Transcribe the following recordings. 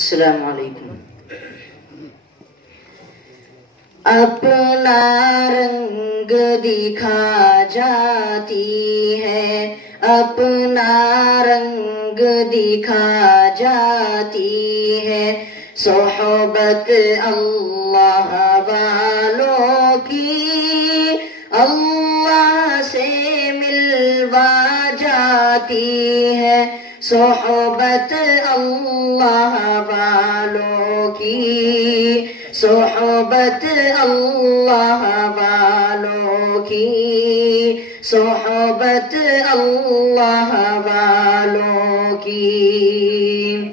السلام علیکم۔ اپنا رنگ دکھا جاتی ہے، اپنا رنگ دکھا جاتی ہے، صحبت اللہ والوں کی اللہ سے ملوا جاتی ہے، صحبت اللہ والوں کی، صحبت اللہ والوں کی، صحبت اللہ والوں کی۔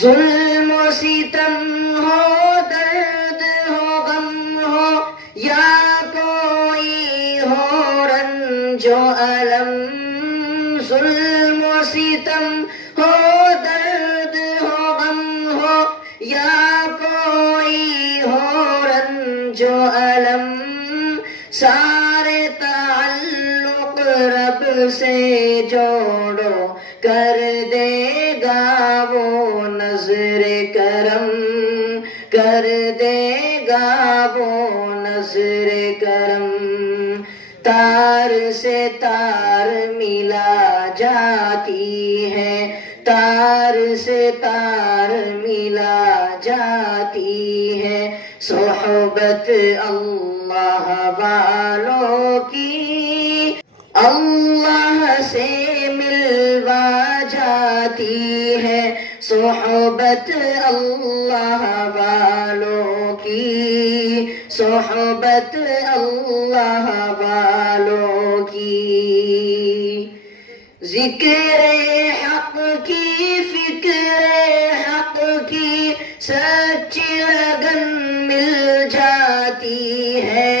ظلم و ستم ہو، درد ہو، غم ہو، یا کوئی ہو رنج و الم، ظلم و ستم ہو، درد ہو، غم ہو، یا کوئی ہو رنج و الم، سارے تعلق رب سے جوڑو، کر دے گا وہ نظر کرم، کر دے گا وہ نظر کرم۔ تار سے تار ملا جاتی ہے، تار سے تار ملا جاتی ہے، صحبت اللہ والوں کی اللہ سے ملوا جاتی ہے، صحبت اللہ والوں کی، صحبت اللہ والوں کی۔ ذکر حق کی، فکر حق کی، سچی لگن مل جاتی ہے،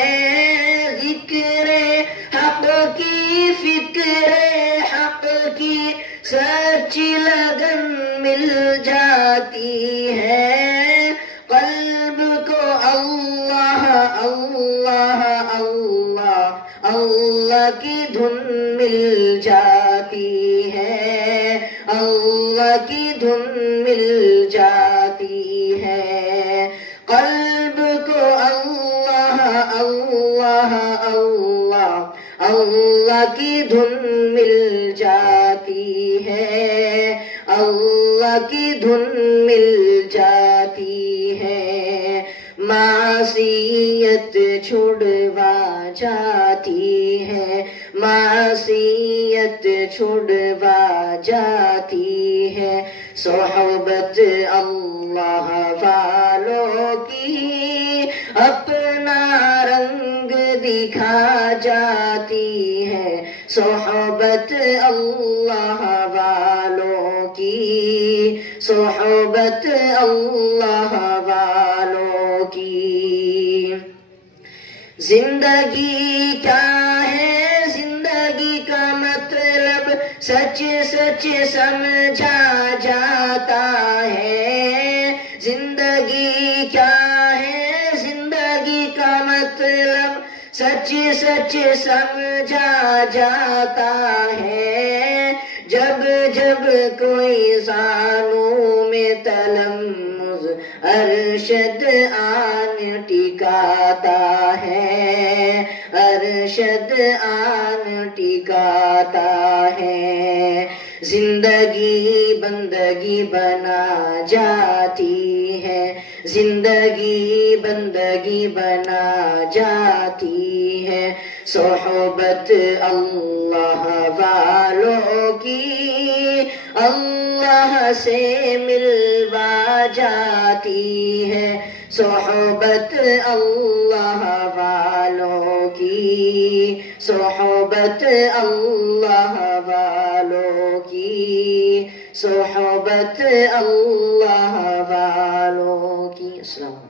ذکر حق کی، فکر حق کی، سچی لگن مل جاتی ہے، قلب کو اللہ اللہ اللہ اللہ کی دھن مل جاتی ہے، اللہ کی دھن مل جاتی ہے، قلب کو اللہ اللہ اللہ اللہ کی دھن مل جاتی ہے، اللہ کی دھن مل جاتی ہے، معصیت چھڑوا جاتی ہے، معصیت چھڑوا جاتی ہے، صحبت اللہ والوں کی اپنا رنگ دکھا جاتی ہے، صحبت اللہ والوں کی، صحبت اللہ والوں کی۔ زندگی کیا ہے، زندگی کا مطلب سچ سچ سمجھا جاتا ہے، زندگی کیا ہے، زندگی کا مطلب سچ سچ سمجھا جاتا ہے، جب جب کوئی زانوں میں تلمذ ارشد آن ٹکاتا ہے، ارشد آن ٹکاتا ہے، زندگی بندگی بنا جاتی ہے، زندگی بندگی بنا جاتی ہے، صحبت اللہ والوں کی اللہ سے ملوا جاتی ہے، صحبت اللہ والوں کی، صحبت اللہ والوں کی، صحبت اللہ والوں کی۔ السلام علیکم۔